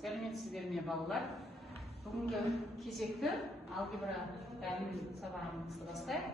Сәлеметсіздер ме балалар? Бүгінгі кезекті алгебра пәнінің сабағымызды бастайық.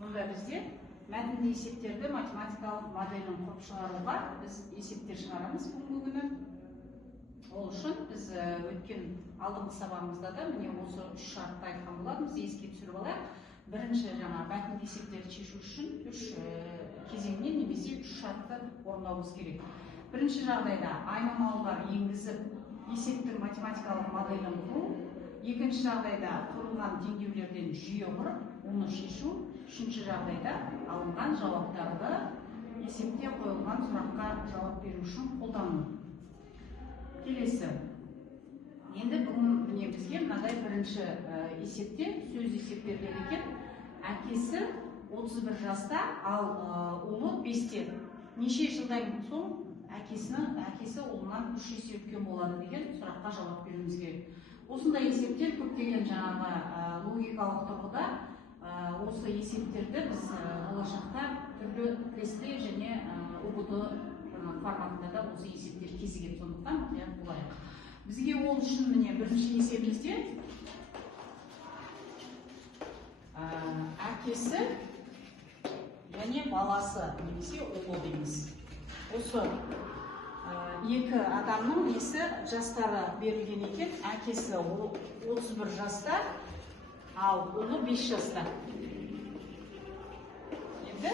Мұнда бізде мәтінді есептерді математикалық моделін құрып шығаруға біз есептер шығарамыз бүгінгі күні. Ол үшін біз өткен алдыңғы сабағымызда да міне осы үш шартты айтқан болатынбыз, еске түсіріп алайық. Бірінші мәтінді есептерді шешу үшін үш кезеңнен немесе үш шартты орындауымыз керек. Бірінші жағдайда айнымалылар енгізіп есептің математикалық моделін құру, екінші жағдайда құрылған теңдеулерден жүйе құрып, оны шешу, үшінші жағдайда алынған жауаптарды есепте қойылған сұраққа жауап беру үшін қолдану. Келесі. Енді бүгін міне бізге мынадай бірінші есепте сөз есеп беріледі екен. Әкесі 31 жаста, ал ұлы 5-те. Неше жылдан соң әкесі ұлынан 3 есе үлкен болады деген сұраққа жауап беруіміз керек. Осындай есептер көптеген логикалық тұрғыда осы есептерді біз болашақта түрлі тестте және УБД форматында да осы есептер кезігеді, сондықтан мұқият болайық. Бізге ол үшін міне бірінші есебімізде әкесі және баласы немесе ұлы дейміз. Осы екі адамның несі жастары берілген екен. Әкесі 31 жаста, ал ұлы 5 жаста. Енді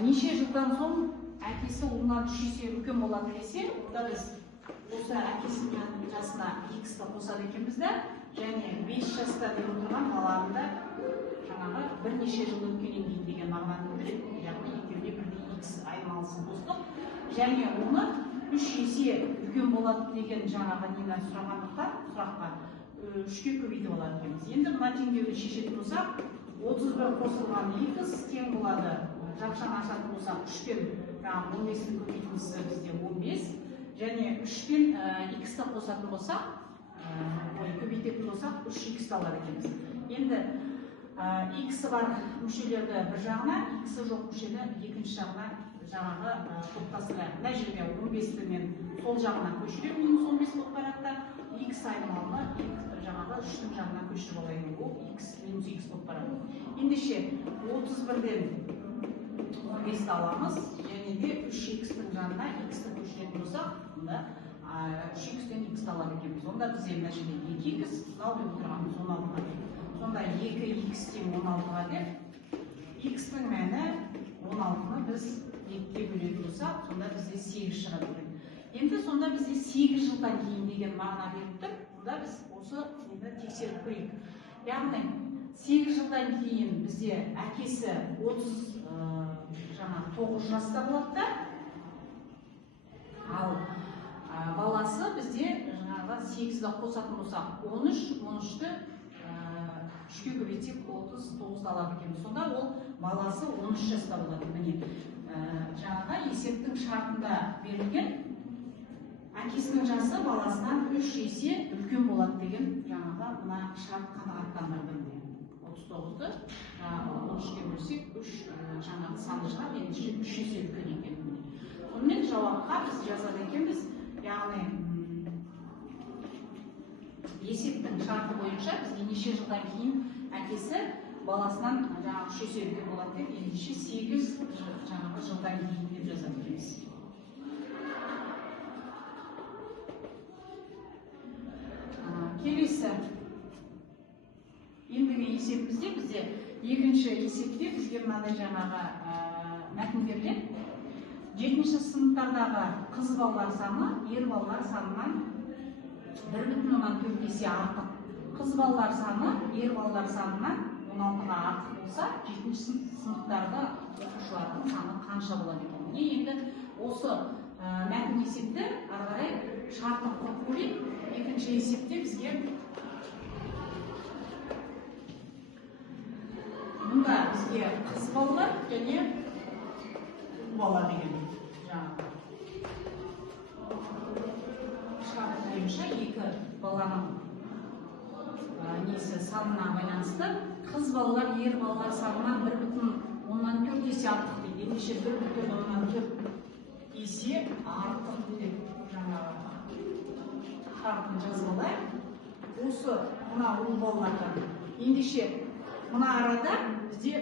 неше жылдан соң әкесі ұлынан 3 есе үлкен болады десе, онда біз осы әкесінің жасына x-ті қосады екенбіз да, және 5 жаста деп отырған баланы жаңағы бірнеше жыл өткеннен кейін деген мағынаны білдіреді. Яғни екеуіне бірдей x айнымалысын қостық, және оны 3 есе үлкен болады деген жаңағы нені сұрағандықтан сұраққа 3-ке көбейтіп алады екенбіз. Енді мына теңдеуді шешетін болсақ, 31 қосылған x тең болады, жақшаны ашатын болсақ 3-пен 15-ті көбейтіндісі бізде 15, және 3-пен x-ті қосатын болсақ, көбейтетін болсақ 3x алады екенбіз. Енді x бар мүшелерді бір жағына, x жоқ мүшені екінші жағына жаңағы топтасыра. Мына жерге 15-ті мен сол жағына көшірем, минус 15 болып барады, x айнымалыны жаңағы 3-тің жағына көшіріп алайын. Ол x минус x болып барады. Ендеше 31-ден 15-ті аламыз, және де 3x-тің жағына x-ті көшіретін болсақ, онда 3x-тен x-ті алады екенбіз. Онда бізде мына жерде 2x, мынау деп отырғанымыз 16-ға деп. Сонда 2x тең 16-ға деп, x-тің мәні 16-ны біз 2-ге бөлетін болсақ, сонда бізде 8 шығады екен. Енді сонда бізде 8 жылдан кейін деген мағына беріп тұр. Онда біз осы тексеріп көрейік. Яғни 8 жылдан кейін бізде әкесі 9 жаста болады да, ал баласы бізде жаңағы 8-ді қосатын болсақ 13, 13-ті 3-ке көбейтсек 39 алады екен. Сонда ол баласы 13 жаста болады. Міне жаңағы есептің шартында берілген әкесінің жасы баласынан 3 есе үлкен болады деген жаңағы мына шарт қанағаттандырды. 39-ды 13-ке бөлсек 3 жаңағы саны шығады, ендеше 3 есе үлкен екен. Сонымен жауапқа біз жазады екенбіз. Яғни есептің шарты бойынша бізге неше жылдан кейін әкесі баласынан жаңағы 3 есе үлкен болады деп, ендеше 8 жаңағы жылдан кейін деп жазады екенбіз. Келесі ендігі есебімізде бізде екінші есепте бізге мынандай жаңағы мәтін беріледі. 7-ші сыныптардағы қыз балалар саны ер балалар санынан 1,4 есе артық. Қыз балалар саны ер балалар санынан 16-ға артық болса, 7-ші сыныптарда оқушылардың саны қанша болады екен? Енді осы мәтін есепті ары қарай шартын құрып көрейік. Екінші есепте бізге мұнда бізге қыз балалар және ұл бала деген жаңағы шарт бойынша екі баланың несі санына байланысты қыз балалар ер балалар санынан 1,4 есе артық дейді. Ендеше 1,4 есе артық деп жаңағы тақырыбын жазып алайық. Осы мына ұл балалардан ендеше мына арада бізде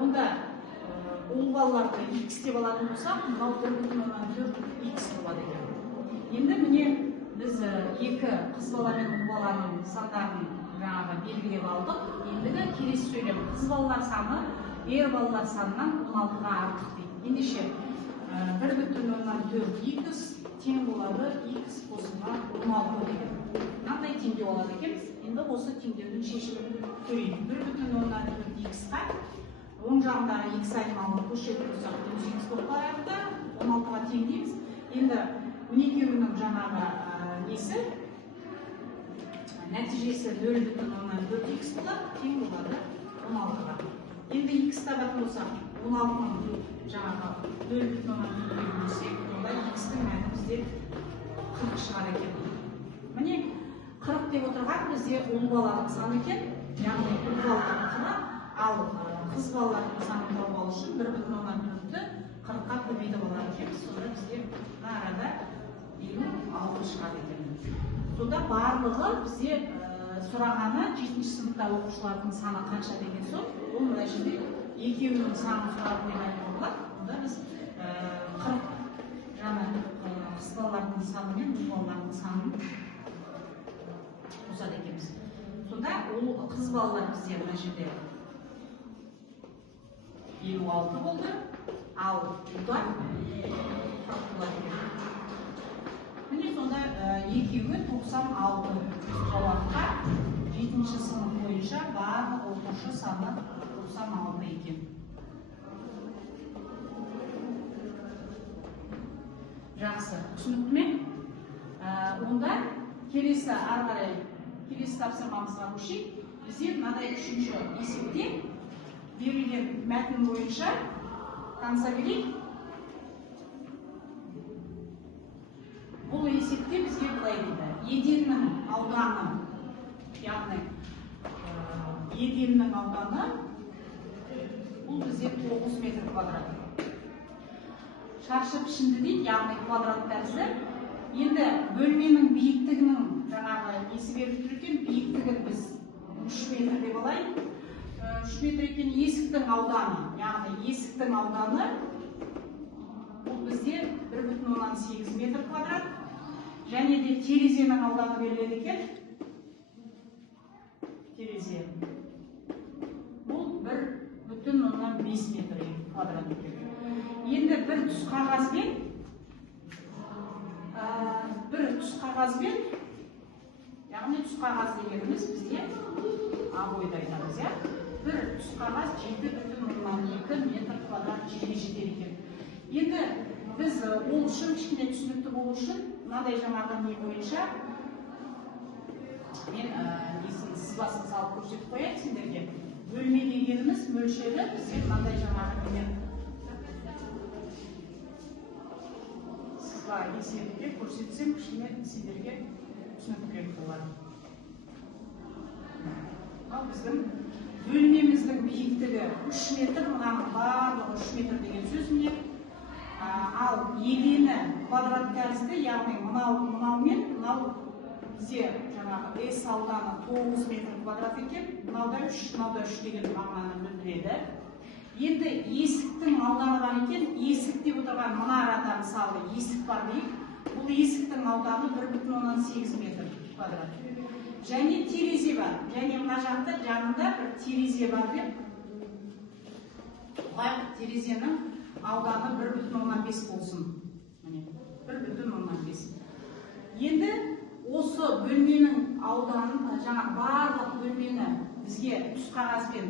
онда ұл балаларды x деп алатын болсақ, мынау 1,4x болады екен. Енді міне біз екі қыз бала мен ұл баланың сандарын жаңағы белгілеп алдық. Ендігі келесі сөйлем қыз балалар саны ер балалар санынан 16-ға артық дейді. Ендеше 1,4x тең болады x қосылған 16 деген. Мынандай теңдеу болады екенбіз. Енді осы теңдеудің шешімін көрейік. 1,4x-қа оң жағындағы x айнымалы көшіріп қойсақ, x болып барады, 16-ға теңдейміз. Енді 12-нің жаңағы несі нәтижесі 0,4x болады, тең болады 16-ға. Енді x табатын болсақ, 16-ның жаңағы 0,4-ге бөлсек, онда x-тің мәні бізде 40 шығар екен. Міне 40 деп отырған бізде ұл баланың саны екен, яғни ұл баланың саны, ал қыз балалардың санын тауып алу үшін 1,4-ті 40-қа көбейтіп алар екенбіз. Сонда бізде мына арада 56 шығады екен. Сонда барлығы бізде сұрағаны 7-ші сыныпта оқушылардың саны қанша деген соң, ол мына жерде екеуінің санын сұрап қойған болады. Онда біз 40 жаңа қыз балалардың саны мен ұл балалардың санын қосады екенбіз. Сонда ол қыз балалар бізде мына жерде 56 болды, ал ұлдар 40 болады екен. Міне сонда екеуі 96 жауапқа 7-ші сынып бойынша барлық оқушы саны 96 екен. Жақсы, түсінікті ме? Онда келесі ары қарай келесі тапсырмамызға көшейік. Бізде мынадай үшінші есепте берілген мәтін бойынша таныса берейік. Бұл есепте бізге былай дейді. Еденнің ауданы, яғни еденнің ауданы бұл бізде 9 метр квадрат. Шаршы пішінді дейді, яғни квадрат тәрізді. Енді бөлменің биіктігінің жаңағы несі беріп тұр екен, биіктігін біз 3 метр деп алайық. 3 метр екен есіктің ауданы, яғни есіктің ауданы бұл бізде 1,8 метр квадрат. Және де терезенің ауданы беріледі екен. Терезе. Бұл 1,5 метр квадрат екен. Енді бір түс қағазбен, яғни түс қағаз дегеніміз бізде обойды айтамыз, иә? Бір түс қағаз 7,2 метр квадрат жерге жетер екен. Енді біз ол үшін кішкене түсінікті болу үшін мынадай жаңағы не бойынша мен сызбасын салып көрсетіп қояйын сендерге. Бөлме дегеніміз мөлшері бізде мынадай жаңағы мен сызба есебінде көрсетсем кішкене сендерге түсініктірек болады. Біздің бөлмеміздің биіктігі 3 метр, мынаның барлығы 3 метр деген сөз міне. Ал едені квадрат тәрізді, яғни мынау мен мынау бізде жаңағы S ауданы 9 метр квадрат екен, мынауда 3 деген мағынаны білдіреді. Енді есіктің ауданы бар екен, есік деп отырған мына арада мысалы есік бар дейік, бұл есіктің ауданы 1,8 метр квадрат. Және терезе бар, және мына жақта жанында бір терезе бар деп, терезенің ауданы 1,5 болсын. 1,5. Енді осы бөлменің ауданын, жаңа барлық бөлмені бізге түс қағазбен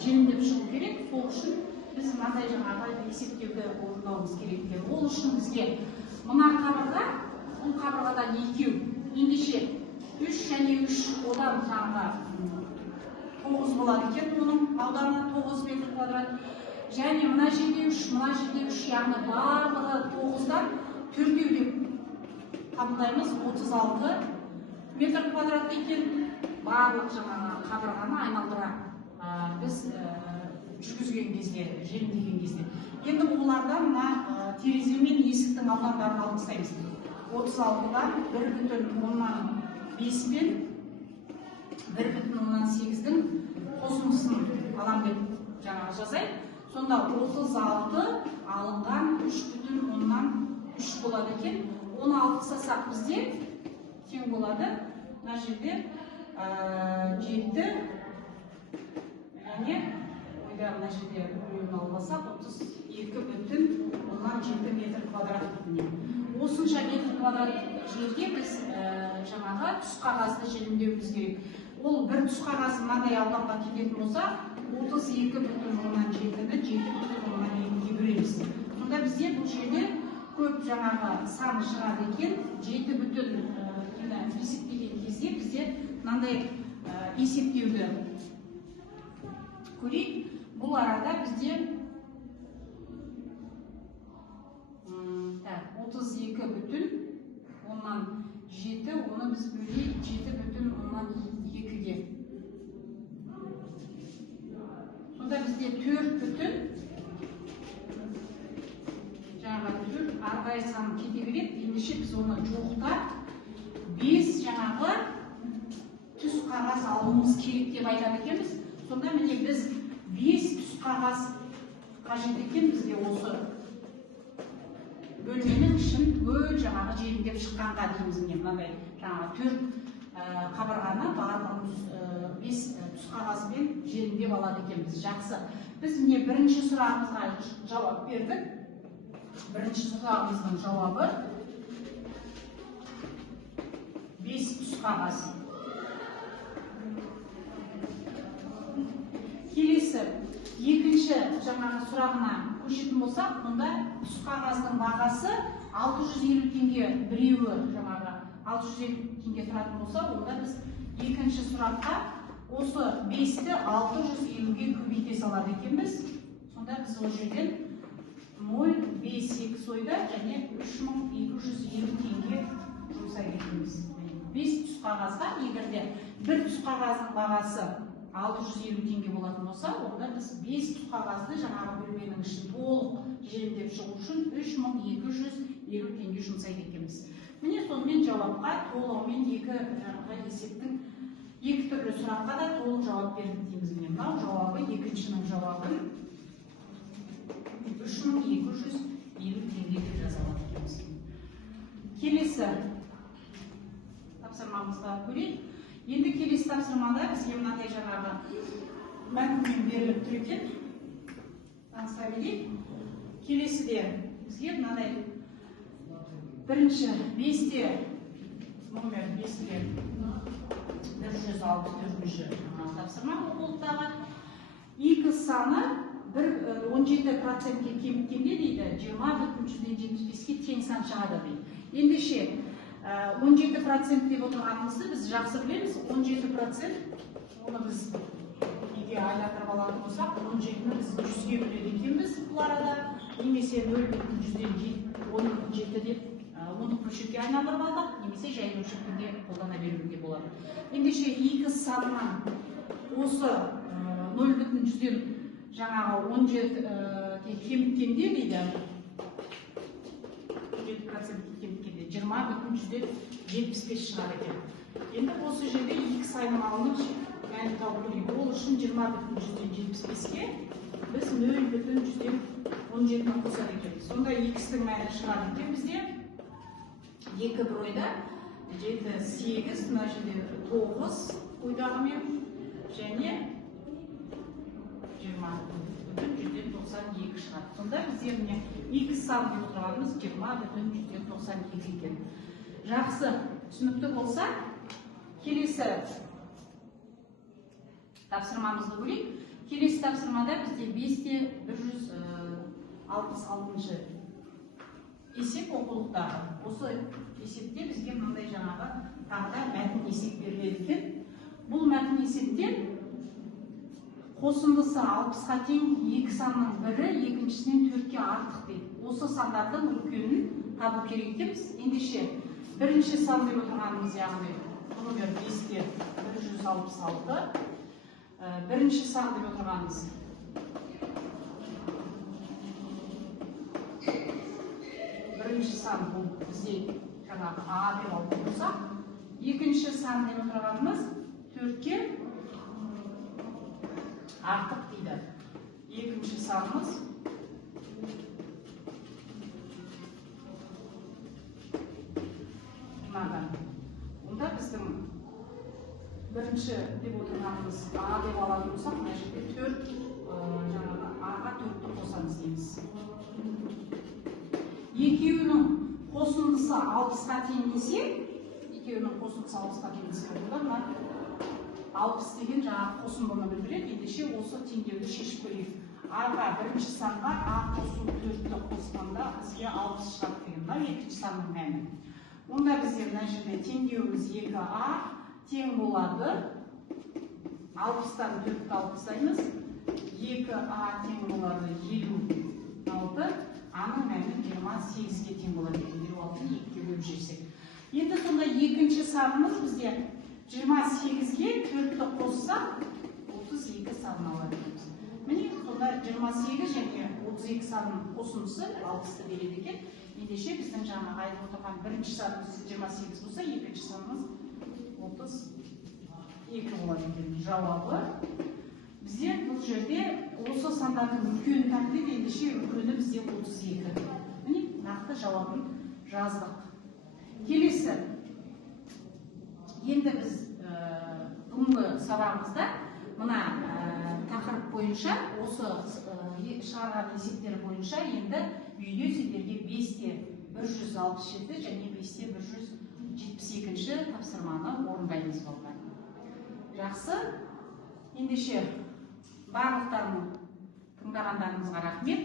желімдеп шығу керек. Сол үшін біз мынандай жаңағы есептеуді орындауымыз керек екен. Ол үшін бізге мына қабырға, бұл қабырғадан екеу, ендеше 3 және 3 одан жаңағы 9 болады екен. Оның ауданы 9 метр квадрат. Және мына жерде 3, мына жерде 3, яғни барлығы 9-дан 4-еу деп қабылдаймыз. 36 метр квадрат екен. Барлық жаңағы қабырғаны айналдыра біз жүргізген кезде, желімдеген кезде. Енді солардан мына терезе мен есіктің аудандарын алып тастаймыз. 36-дан 1,5 пен 1,8-дің қосындысын алам деп жаңағы жазайық. Сонда 36 алынған 3,3 болады екен. 16 сасақ бізде тең болады. Мына жерде 7 және ойда мына жерде бөлігін албасақ 32,7 метр квадрат. Осынша метр квадрат жерге біз жаңағы түс қағазды желімдеуіміз керек. Ол бір түс қағазы мынандай алғанға келетін болса 32,7-ді 7,2-ге бөлеміз. Сонда бізде бұл жерде көп жаңағы сан шығады екен. 7,2 есептеген кезде бізде мынандай есептеуді көрейік. Бұл арада бізде 32,7, оны біз бөлейік 7,2-ге. Сонда бізде 4 арғай сан кете береді. Ендеше біз оны жоқтап 5 жаңағы түс қағаз алуымыз керек деп айтады екенбіз. Сонда міне біз 5 түс қағаз қажет екен бізге осы бөлменің ішін жаңағы желімдеп шыққанға дейміз. Мынандай жаңағы 4 қабырғаны барлығымыз 5 түс қағазбен желімдеп алады екенбіз. Жақсы. Біз міне бірінші сұрағымызға жауап бердік. Бірінші сұрағымыздың жауабы 5 түс қағаз. Келесі екінші жаңағы сұрағына көшетін болсақ, мұнда түс қағаздың бағасы 650 теңге, біреуі жаңағы 650 теңге тұратын болса, онда біз екінші сұраққа осы 5-ті 650-ге көбейте салады екенбіз. Сонда біз ол жерден 0,52 ойда және 3250 теңге жұмсай кетеміз. 5 түс қағазға, егерде бір түс қағаздың бағасы 650 теңге болатын болса, онда біз 5 түс қағазды жаңағы бөлменің ішін толық желімдеп шығу үшін 3250 теңге жұмсай кетеміз. Міне сонымен жауапқа толығымен екі түрлі сұраққа да толық жауап бердік дейміз. Мынау жауабы, екіншінің жауабы 3250 теңге деп жазалады екенбіз. Келесі тапсырмамызға көрейік. Енді келесі тапсырмада бізге мынандай жаңағы мәтінмен беріліп тұр екен. Таныса берейік. Келесіде бізге мынандай бірінші 5-те номер 5-те 164-ші тапсырма оқулықтағы екі саны 17%-ке кеміткенде дейді 20,75-ге тең сан шығады дейді. Ендеше 17% деп отырғанымызды біз жақсы білеміз. 17% оны біз неге айландырып алатын болсақ, 17-ні біз 100-ге бөледі екенбіз бұл арада, немесе 0,100-ден 17 деп ондық бөлшекке айналдырып алдық, немесе жай бөлшекке қолдана беруге болады. Ендеше екі санынан осы 0,100-ден жаңағы 17-ге кеміткенде дейді 17%-ге кеміткенде 20,175 шығады екен. Енді осы жерде екі сайының алынып мәнін тауып көрейік. Ол үшін 20,175-ге біз 0,117 қосады екен. Сонда екісінің мәні шығады екен бізде. Екі бір ойда 7, 8, мына жерде 9 ойдағымен және 20,192 шығады. Сонда бізде міне екі сан деп отырғанымыз 20,192 екен. Жақсы, түсінікті болса, келесі тапсырмамызды көрейік. Келесі тапсырмада бізде 5-те 166-шы есеп оқулықтағы. Осы есепте бізге мынандай жаңағы тағда мәтін есеп беріледі екен. Бұл мәтін есепте қосындысы 60-ға тең екі санның бірі екіншісінен 4-ке артық дейді. Осы сандардың үлкенін табу керек екенбіз. Ендеше бірінші сан деп отырғанымыз яғни номер 5-те 166, бірінші сан деп отырғанымыз бірінші сан бұл бізде жаңағы А деп алып тұрсақ, екінші сан деп отырғанымыз 4-ке артық дейді. Екінші санымыз мынадан. Онда біздің бірінші деп отырғанымыз А деп алатын болсақ, мына жерде 4 жаңағы А-ға 4-ті қосамыз дейміз. Екеуінің қосындысы 60-қа тең десе, онда 60 деген жаңағы қосындыны білдіреді. Ендеше осы теңдеуді шешіп көрейік. А-ға бірінші санға А қосу 4-ті қосқанда бізге 60 шығады деген. Мына екінші санның мәні. Онда бізде мына жерде теңдеуіміз 2А тең болады. 60-тан 4-ті алып тастаймыз. 2А тең болады 56. А-ның мәні 28-ге тең болады. 26-ны 2-ге бөліп жіберсек. Енді сонда екінші санымыз бізде 28-ге 4-ті қоссақ 32 санын алады. Міне сонда 28 және 32 санның қосындысы 60-ты береді екен. Ендеше біздің жаңағы айтып отырған бірінші санымыз 28 болса, екінші санымыз 32 болады екен. Жауабы бізде бұл жерде осы сандардың үлкенін тапты, ендеше үлкені бізде 32. Міне нақты жауабын жаздық. Келесі. Енді біз бүгінгі сабағымызда мына тақырып бойынша, осы шығарған есептер бойынша енді үйде сендерге 5-те 167 және 5-те 172 тапсырманы орындаймыз балалар. Жақсы. Ендеше барлықтарың тыңдағандарыңызға рахмет.